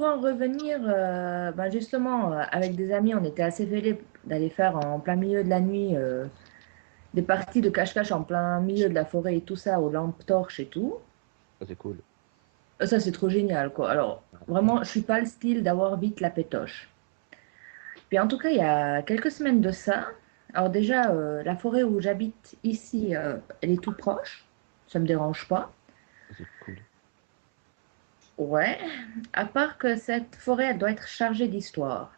pour en revenir, ben justement, avec des amis, on était assez fêlés d'aller faire en plein milieu de la nuit des parties de cache-cache en plein milieu de la forêt et tout ça, aux lampes torches et tout. Ça, c'est cool. Ça, c'est trop génial, quoi. Alors, vraiment, je suis pas le style d'avoir vite la pétoche. Puis en tout cas, il y a quelques semaines de ça, alors déjà, la forêt où j'habite ici, elle est tout proche, ça me dérange pas. Ça, c'est cool. Ouais, à part que cette forêt, elle doit être chargée d'histoire.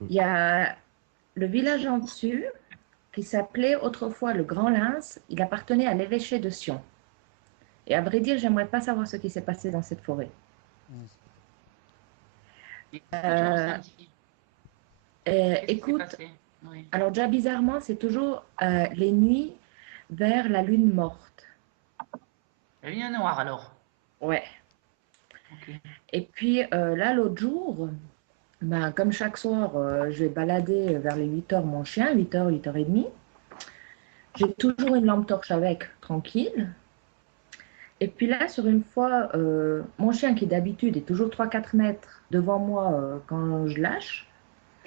Mm. Il y a le village en dessus, qui s'appelait autrefois le Grand Lens, il appartenait à l'évêché de Sion. Et à vrai dire, j'aimerais pas savoir ce qui s'est passé dans cette forêt. Mm. Et qu'est-ce que tu as Euh, ressenti? Qu'est-ce qui s'est Écoute, passé? Oui. alors déjà bizarrement, c'est toujours les nuits vers la lune morte. La lune noire alors. Ouais. Ok. Et puis là, l'autre jour, ben, comme chaque soir, je vais balader vers les 8 heures mon chien, 8 heures, 8 heures et demie. J'ai toujours une lampe torche avec, tranquille. Et puis là, sur une fois, mon chien qui d'habitude est toujours 3 4 mètres devant moi quand je lâche,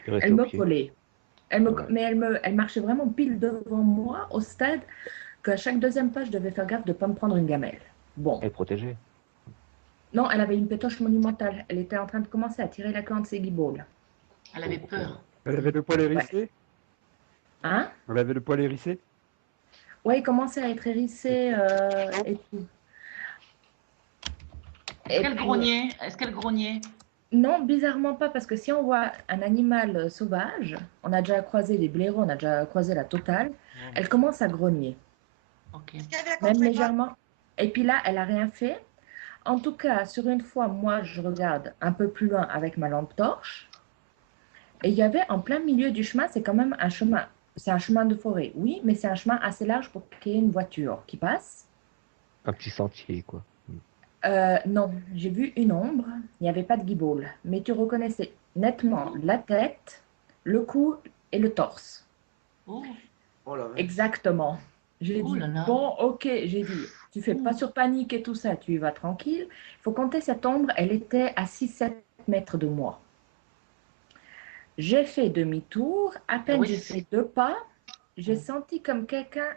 Tu restes elle au me pied. collait. Ouais. Mais elle marchait vraiment pile devant moi au stade qu'à chaque deuxième pas, je devais faire gaffe de ne pas me prendre une gamelle. Bon, Elle est protégée. non, elle avait une pétoche monumentale. Elle était en train de commencer à tirer la queue de ses guiboles. Elle avait Ok. peur. Elle avait le poil Ouais. hérissé? Hein? Elle avait le poil hérissé? Ouais, il commençait à être hérissé et tout. Est-ce Et qu'elle puis, grognait? Est-ce qu'elle grognait? non, bizarrement pas, parce que si on voit un animal sauvage, on a déjà croisé des blaireaux, on a déjà croisé la totale, Oh, elle commence à grogner, Ok. Est-ce qu'elle avait la même contrepatte? légèrement. Et puis là, elle a rien fait. En tout cas, sur une fois, moi, je regarde un peu plus loin avec ma lampe torche, et il y avait en plein milieu du chemin, c'est quand même un chemin. C'est un chemin de forêt, oui, mais c'est un chemin assez large pour qu'il y ait une voiture qui passe. Un petit sentier, quoi. Non, j'ai vu une ombre, il n'y avait pas de guibole, mais tu reconnaissais nettement la tête, le cou et le torse. Oh, Oh la vache. Exactement. J'ai oh dit, là là. bon, ok, j'ai dit, tu fais pas Ouh. sur panique et tout ça, tu y vas tranquille. Il faut compter cette ombre, elle était à 6 7 mètres de moi. J'ai fait demi-tour, à Ah peine oui, j'ai fait 2 pas, j'ai senti comme quelqu'un.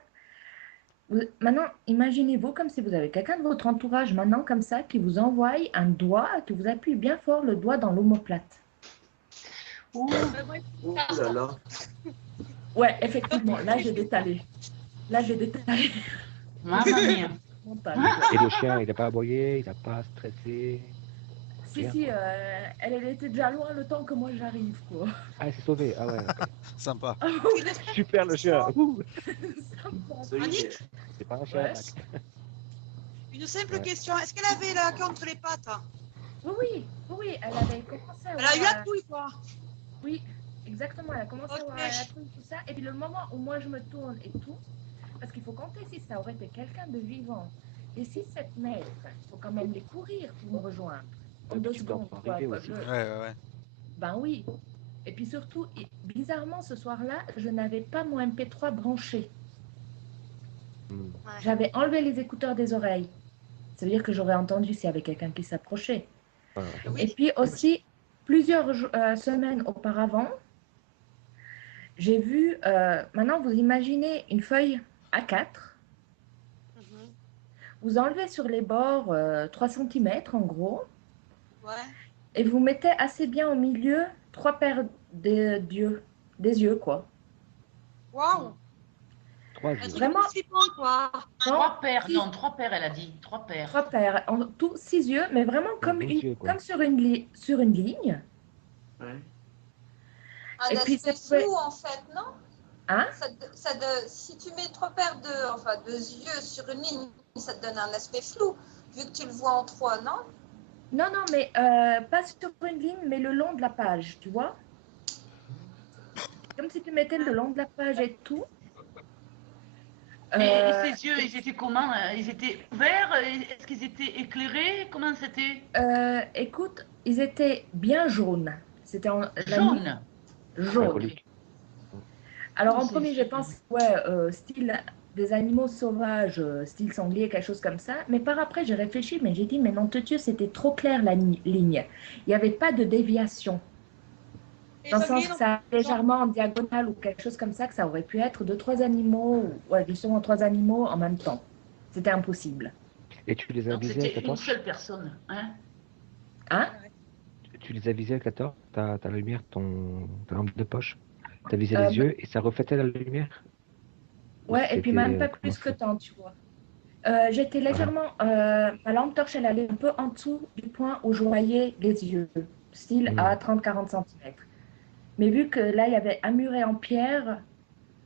Maintenant, imaginez-vous comme si vous avez quelqu'un de votre entourage maintenant comme ça qui vous envoie un doigt, qui vous appuie bien fort le doigt dans l'omoplate. ouh. Oh là là. Ouais, effectivement, là j'ai détalé. Là j'ai détalé Mamma mia. mental, quoi. Et le chien, il n'a pas aboyé, il n'a pas stressé. Si, Rien, si, quoi. elle était déjà loin le temps que moi j'arrive, quoi. Ah, elle s'est sauvée. Ah ouais, ok. sympa. Ah Une oui, simple Super le chien. question, Ouh. sympa. Annick, C'est pas un chien Ouais. arnaque. une simple Ouais. question. Est-ce qu'elle avait la queue entre les pattes? Oui, oui, oui, oui, elle avait commencé à Elle a avoir eu la touille, quoi. oui, exactement, elle a commencé à avoir Ok. la trouille, tout ça. Et puis le moment où moi je me tourne et tout, parce qu'il faut compter si ça aurait été quelqu'un de vivant, les 6 7 mètres, il faut quand même les courir pour me rejoindre. En Et puis deux tu peux secondes, en quoi. arriver aussi. Ouais, ouais, ouais. Ben oui. Et puis surtout, bizarrement, ce soir-là, je n'avais pas mon MP3 branché. Hmm. Ouais. J'avais enlevé les écouteurs des oreilles. Ça veut dire que j'aurais entendu s'il y avait quelqu'un qui s'approchait. Ouais, ouais. Et Oui. puis aussi, plusieurs semaines auparavant, j'ai vu, maintenant vous imaginez une feuille A4, Mhm. vous enlevez sur les bords 3 cm en gros, Ouais. et vous mettez assez bien au milieu 3 paires des yeux quoi. Waouh. 3 Un yeux. truc un peu Vraiment, flippant, quoi. non, Trois paires, six, non, trois paires, elle a dit. Trois paires. 3 paires, en tout 6 yeux, mais vraiment Comme 12 yeux, comme quoi. sur une ligne. Un Et puis ça aspect pouvait, flou, en fait, non? hein? Si tu mets trois paires deux yeux sur une ligne, ça te donne un aspect flou, vu que tu le vois en trois, non? Non, non, mais pas sur une ligne, mais le long de la page, tu vois? Comme si tu mettais le Ouais. long de la page et tout. Et Euh, ses yeux, ils étaient comment? Ils étaient ouverts? Est-ce qu'ils étaient éclairés? Comment c'était? écoute, ils étaient bien jaunes. C'était la nuit jaune. Jaune. Ok. Symbolique. Alors Oh, en c'est premier, j'ai super. pensé, ouais, style des animaux sauvages, style sanglier, quelque chose comme ça. Mais par après, j'ai réfléchi, mais j'ai dit, mais non, Dieu, c'était trop clair la ligne. Il n'y avait pas de déviation. Dans le sens que ça légèrement en diagonale ou quelque chose comme ça, que ça aurait pu être deux, trois animaux, ou ouais, justement trois animaux en même temps. C'était impossible. Et tu les as Donc visés avec c'était la une torche? seule personne. Hein? Hein? Tu les as visés avec la torche? Ta lumière, ta lampe de poche? Tu as visé Euh, les yeux et ça reflétait la lumière? Ou ouais, et puis même c'était pas comment plus que ça? tant, tu vois. J'étais Ah, légèrement. Ma lampe torche, elle allait un peu en dessous du point où je voyais les yeux, style hmm. à 30-40 centimètres. Mais vu que là, il y avait un muret en pierre,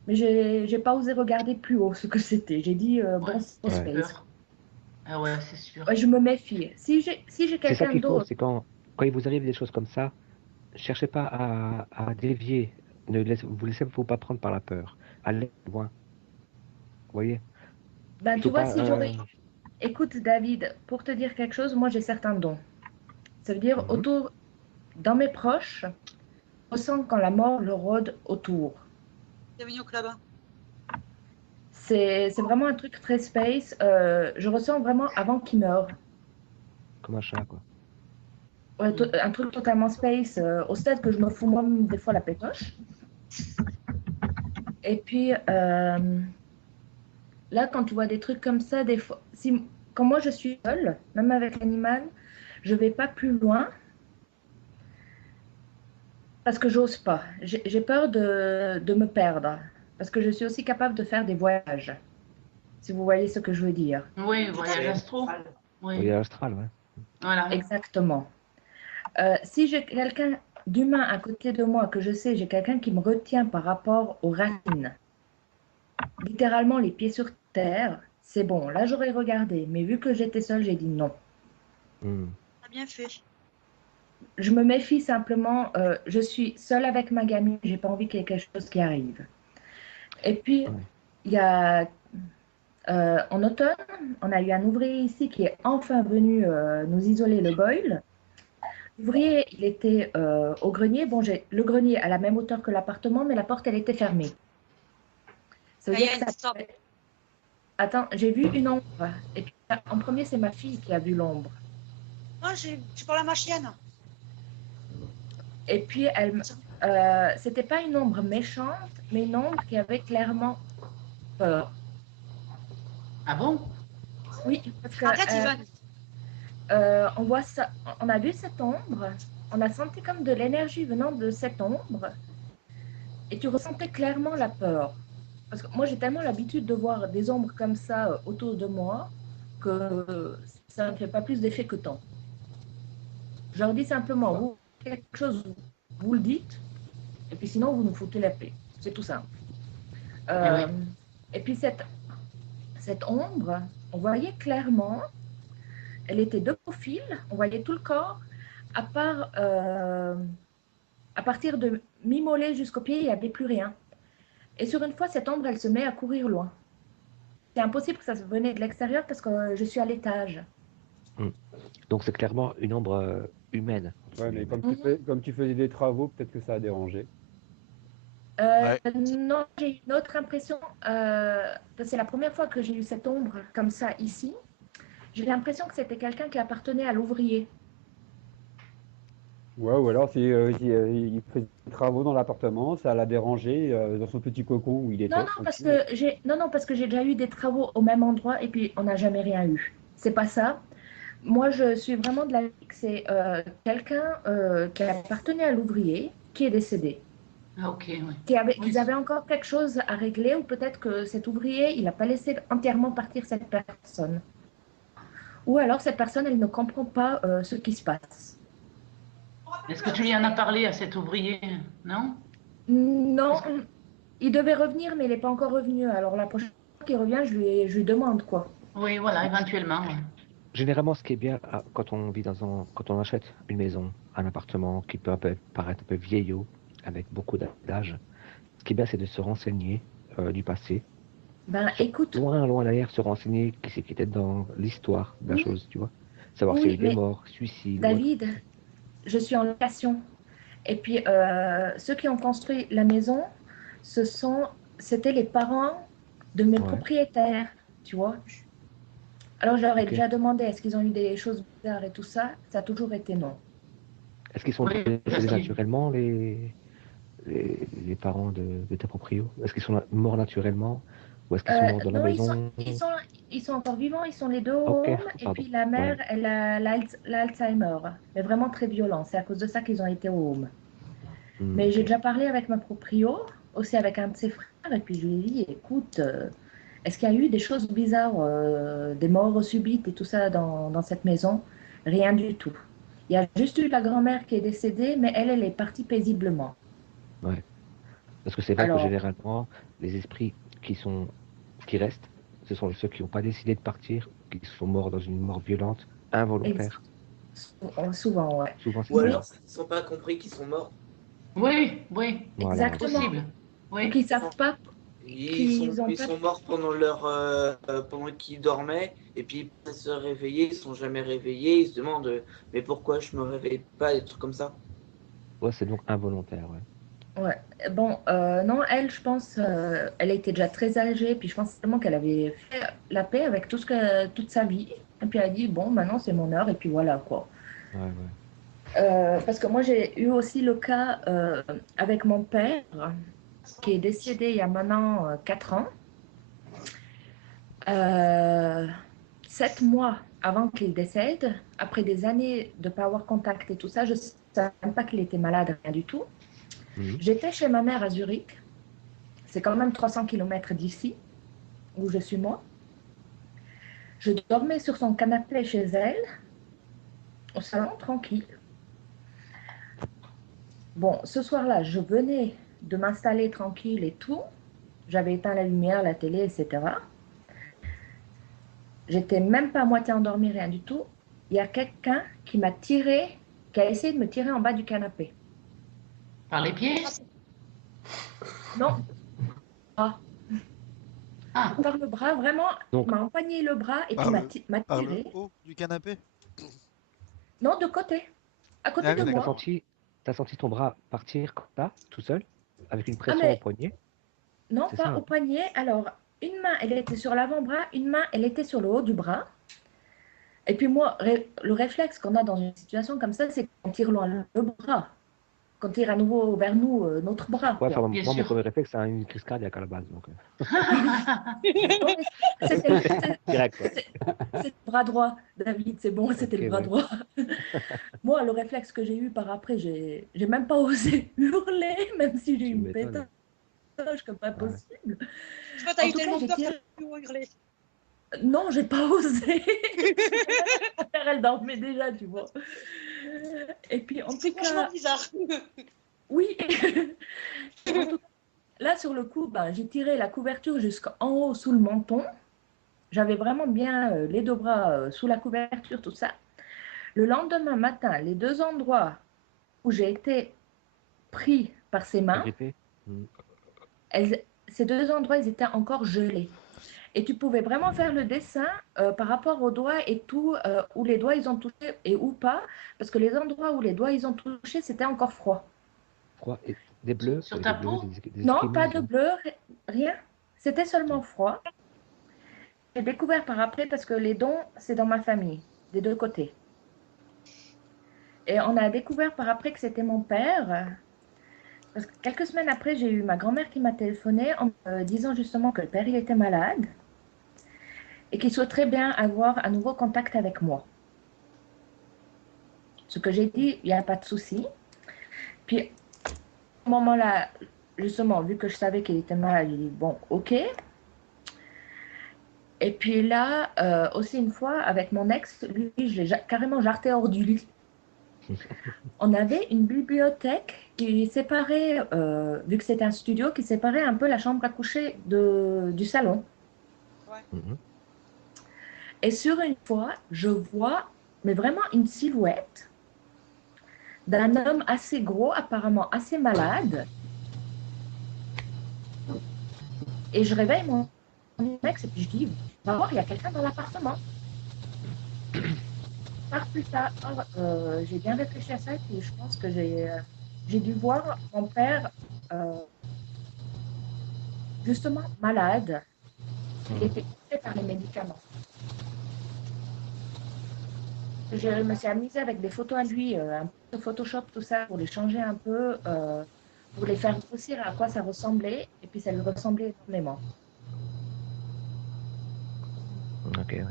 mais j'ai pas osé regarder plus haut ce que c'était. J'ai dit, Ouais, bon, c'est Ouais. space. peur. Ah ouais, c'est sûr. Ouais, je me méfie. Si j'ai C'est ça quelqu'un qu'il faut, d'autre, c'est quand il vous arrive des choses comme ça, cherchez pas à dévier. Vous pas prendre par la peur. Allez loin. Vous voyez? ben, Il tu faut vois, pas. si j'aurais. Écoute, David, pour te dire quelque chose, moi, j'ai certains dons. Ça veut dire, Mhm. dans mes proches, je ressens quand la mort le rôde autour. Bienvenue au club. C'est vraiment un truc très space. Je ressens vraiment avant qu'il meure. Comme un chat, quoi. Ouais, un truc totalement space, au stade que je me fous moi-même des fois la pétoche. Et puis, là, quand tu vois des trucs comme ça, des fois, quand moi je suis seule, même avec l'animal, je vais pas plus loin parce que j'ose pas. J'ai peur de me perdre parce que je suis aussi capable de faire des voyages, si vous voyez ce que je veux dire. Oui, voyage astro. Oui, Oui, astral, ouais. voilà. Exactement. Si j'ai quelqu'un d'humain à côté de moi, que je sais, j'ai quelqu'un qui me retient par rapport aux racines, littéralement les pieds sur terre, c'est bon. Là, j'aurais regardé, mais vu que j'étais seule, j'ai dit non. Hmm. T'as bien fait. Je me méfie simplement, je suis seule avec ma gamine, j'ai pas envie qu'il y ait quelque chose qui arrive. Et puis, Ouais. il y a en automne, on a eu un ouvrier ici qui est enfin venu nous isoler le boil. L'ouvrier, il était au grenier. Bon, j'ai le grenier à la même hauteur que l'appartement, mais la porte, elle était fermée. Ça veut Il y dire a que une ça. stop. Attends, j'ai vu une ombre. Et puis, en premier, c'est ma fille qui a vu l'ombre. Non, je parle à ma chienne. Et puis, c'était pas une ombre méchante, mais une ombre qui avait clairement peur. Ah bon? Oui, parce que Arrête, Yvan. on voit ça, on a vu cette ombre, on a senti comme de l'énergie venant de cette ombre, et tu ressentais clairement la peur. Parce que moi, j'ai tellement l'habitude de voir des ombres comme ça autour de moi que ça ne fait pas plus d'effet que tant. Je leur dis simplement, vous, quelque chose, vous le dites, et puis sinon, vous nous foutez la paix. C'est tout simple. Eh oui. Euh, et puis cette ombre, on voyait clairement, elle était de profil, on voyait tout le corps, à part, à partir de mi-mollet jusqu'au pied, il n'y avait plus rien. Et sur une fois, cette ombre, elle se met à courir loin. C'est impossible que ça venait de l'extérieur parce que je suis à l'étage. Hmm. Donc c'est clairement une ombre humaine, entre Ouais, mais guillemets. comme tu faisais des travaux, peut-être que ça a dérangé. Ouais. Non, j'ai une autre impression. C'est la première fois que j'ai eu cette ombre comme ça ici. J'ai l'impression que c'était quelqu'un qui appartenait à l'ouvrier. Ouais, ou alors il faisait des travaux dans l'appartement, ça l'a dérangé dans son petit cocon où il Non, était non, parce tranquille. que j'ai déjà eu des travaux au même endroit et puis on n'a jamais rien eu. C'est pas ça. Moi, je suis vraiment de la vie que c'est quelqu'un qui appartenait à l'ouvrier qui est décédé. Ah ok, oui. Oui, Qu'ils avaient encore quelque chose à régler ou peut-être que cet ouvrier, il n'a pas laissé entièrement partir cette personne. Ou alors cette personne, elle ne comprend pas ce qui se passe. est-ce que tu lui en as parlé à cet ouvrier? Non? Non, Parce que... il devait revenir, mais il n'est pas encore revenu. Alors la prochaine fois qu'il revient, je lui demande quoi. Oui, voilà, éventuellement. Ouais. Généralement, ce qui est bien quand on vit quand on achète une maison, un appartement qui peut paraître un peu vieillot, avec beaucoup d'âge, ce qui est bien, c'est de se renseigner du passé, Ben écoute, loin, loin derrière, se renseigner qui c'est qui était dans l'histoire de la oui, chose, tu vois. Savoir s'il y a oui, eu des mais morts, suicides ou autre. David, je suis en location. Et puis ceux qui ont construit la maison, c'était les parents de mes Ouais. propriétaires, tu vois. Alors, j'aurais Ok. déjà demandé est-ce qu'ils ont eu des choses bizarres et tout ça. Ça a toujours été non. Est-ce qu'ils sont Oui, décédés parce que- naturellement, les parents de tes proprios? Est-ce qu'ils sont morts naturellement? Ou est-ce qu'ils sont morts dans la Non, maison? ils sont encore vivants, ils sont les deux au Ok, home. Et pardon. puis la mère, Ouais. elle a l'Alzheimer, mais vraiment très violent. C'est à cause de ça qu'ils ont été au home. Mais j'ai Ok. déjà parlé avec ma proprio, aussi avec un de ses frères, et puis je lui ai dit, écoute, est-ce qu'il y a eu des choses bizarres, des morts subites et tout ça dans cette maison? Rien du tout. Il y a juste eu la grand-mère qui est décédée, mais elle est partie paisiblement. Ouais. Parce que c'est vrai que Alors, généralement, les esprits qui restent, ce sont ceux qui n'ont pas décidé de partir, qui sont morts dans une mort violente, involontaire. souvent, ouais. Souvent, c'est Ou Oui, ça. alors, ils n'ont pas compris qu'ils sont morts. Oui, oui, Voilà, ouais. exactement. possible. Donc, Oui. ils savent pas qu'ils ont Ils pas... sont morts pendant qu'ils dormaient, et puis ils peuvent se réveiller, ils sont jamais réveillés, ils se demandent mais pourquoi je me réveille pas, des trucs comme ça. Ouais, c'est donc involontaire, ouais. Ouais. Bon, non, elle, je pense, elle était déjà très âgée, puis je pense seulement qu'elle avait fait la paix avec toute sa vie. Et puis elle a dit, bon, maintenant c'est mon heure, et puis voilà, quoi. Ouais, ouais. Parce que moi, j'ai eu aussi le cas avec mon père, qui est décédé il y a maintenant 4 ans. 7 mois avant qu'il décède, après des années de ne pas avoir contact et tout ça, je ne savais même pas qu'il était malade, rien du tout. Mhm. J'étais chez ma mère à Zurich. C'est quand même 300 km d'ici, où je suis moi. Je dormais sur son canapé chez elle, au salon, tranquille. Bon, ce soir-là, je venais de m'installer tranquille et tout. J'avais éteint la lumière, la télé, etc. J'étais même pas à moitié endormie, rien du tout. Il y a quelqu'un qui m'a tiré, qui a essayé de me tirer en bas du canapé. Par les pieds? Non, pas. Ah, Par le bras, vraiment, il Donc, m'a empoigné le bras et puis Par m'a par le tiré. haut du canapé? Non, de côté, à côté Ah oui, de donc moi. d'accord. t'as senti ton bras partir comme ça, tout seul, avec une Ah, pression au mais poignet, non, c'est pas ça, au hein? poignet. Alors, une main, elle était sur l'avant-bras, une main, elle était sur le haut du bras. Et puis moi, le réflexe qu'on a dans une situation comme ça, c'est qu'on tire loin le bras, qu'on tire à nouveau vers nous notre bras, Ouais, enfin, quoi. bien moi, mon sûr. premier réflexe, c'est une crise cardiaque à la base, donc Non, mais direct, quoi. c'est le bras droit, David, c'est bon, c'était Ok, le bras ouais, droit. Moi, le réflexe que j'ai eu par après, j'ai même pas osé hurler, même si j'ai eu tu une m'étonnes. pétage comme pas Ouais. possible. Toi, t'as En eu tout cas, tellement j'ai peur, t'as tiré. pu hurler. Non, j'ai pas osé. Ma mère, elle dormait déjà, tu vois. Et puis, en C'est tout franchement cas, bizarre. oui. Et en tout cas, là, sur le coup, ben, j'ai tiré la couverture jusqu'en haut sous le menton. J'avais vraiment bien les deux bras sous la couverture, tout ça. Le lendemain matin, les deux endroits où j'ai été pris par ses mains, Agrippé? Mhm. ces deux endroits, ils étaient encore gelés. Et tu pouvais vraiment faire le dessin par rapport aux doigts et tout, où les doigts ils ont touché et où pas, parce que les endroits où les doigts ils ont touché, c'était encore froid. Froid et des bleus, Sur des ta bleus, peau? des Non, pas esquimaux, de ça. bleu, rien. C'était seulement Non. froid. J'ai découvert par après parce que les dons, c'est dans ma famille, des deux côtés. Et on a découvert par après que c'était mon père. Parce que quelques semaines après, j'ai eu ma grand-mère qui m'a téléphoné en me disant justement que le père il était malade et qu'il souhaiterait bien avoir à nouveau contact avec moi. Ce que j'ai dit, il n'y a pas de souci. Puis, à ce moment-là, justement, vu que je savais qu'il était malade, j'ai dit, bon, ok. Et puis là, aussi une fois, avec mon ex, lui, je l'ai carrément jarté hors du lit. On avait une bibliothèque qui séparait, vu que c'était un studio, qui séparait un peu la chambre à coucher du salon. Mhm. Et sur une fois, je vois, mais vraiment une silhouette d'un homme assez gros, apparemment assez malade. Et je réveille mon ex et puis je dis, va voir, il y a quelqu'un dans l'appartement. Par plus tard, j'ai bien réfléchi à ça et puis je pense que j'ai dû voir mon père justement malade Il était touché par les médicaments. Je me suis amusée avec des photos à lui, un peu de Photoshop, tout ça, pour les changer un peu, pour les faire grossir à quoi ça ressemblait, et puis ça lui ressemblait énormément. Ok, ouais.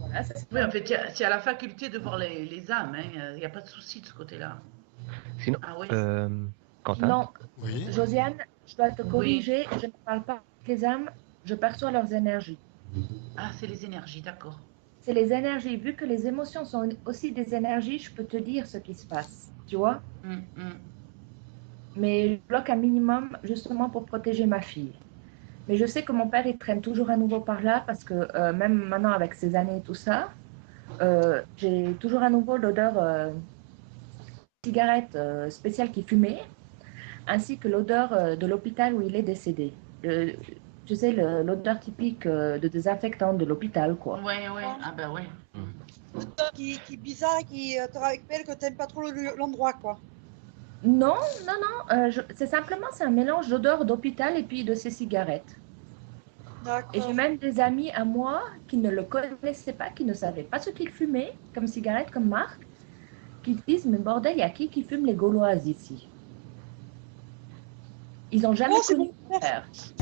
Voilà, ça, Oui, en fait, tu as la faculté de voir les âmes. Il n'y a pas de souci de ce côté-là. Sinon, Ah oui. Quentin, Non, Oui. Josiane, je dois te Oui. corriger, je ne parle pas des âmes, je perçois leurs énergies. Ah, c'est les énergies, d'accord. C'est les énergies, vu que les émotions sont aussi des énergies, je peux te dire ce qui se passe, tu vois. Mais je bloque un minimum justement pour protéger ma fille. Mais je sais que mon père, il traîne toujours à nouveau par là parce que même maintenant avec ces années et tout ça, j'ai toujours à nouveau l'odeur cigarette spéciale qui fumait, ainsi que l'odeur de l'hôpital où il est décédé. Tu sais, l'odeur typique de désinfectant de l'hôpital, quoi. Ouais, ouais. Ah ben ouais. Qui est bizarre et qui te rappelle que t'aimes pas trop l'endroit, quoi. Non, non, non, c'est simplement, c'est un mélange d'odeur d'hôpital et puis de ses cigarettes. Et j'ai D'accord. même des amis à moi qui ne le connaissaient pas, qui ne savaient pas ce qu'il fumait comme cigarette, comme marque, qui disent, mais bordel, il y a qui fume les Gauloises ici? Ils n'ont jamais Oh, c'est connu mon mon père. père.